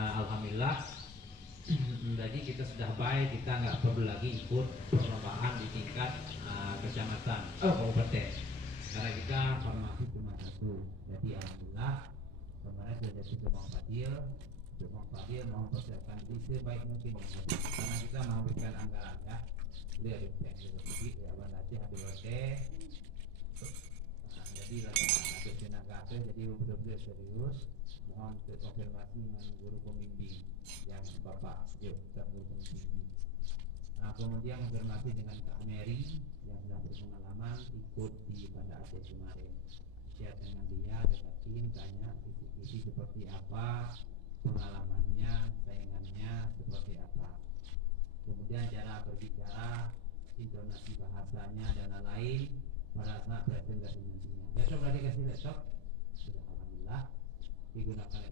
Alhamdulillah. Jadi kita sudah baik, kita nggak perlu lagi ikut perlombaan di tingkat kecamatan, kabupaten, karena kita formasi cuma satu. Jadi alhamdulillah kemarin sudah jadi Bang Fadil mau mempersiapkan diri sebaik mungkin ya, karena kita memberikan anggaran ya. Dia ada sedikit ya, nanti ada jadi ada tenaga jadi betul-betul serius. Mohon konfirmasi dengan guru pembimbing yang Bapak kita guru pembimbing. Nah, kemudian konfirmasi dengan Kak Mary yang sudah berpengalaman ikut di Banda Aceh kemarin. Share dengan dia, dekatin, tanya kisi-kisi seperti apa, pengalamannya, saingannya seperti apa. Kemudian cara berbicara, intonasi bahasanya dan lain-lain pada saat presentasi nantinya. Besok lagi kasih laptop, sudah alhamdulillah digunakan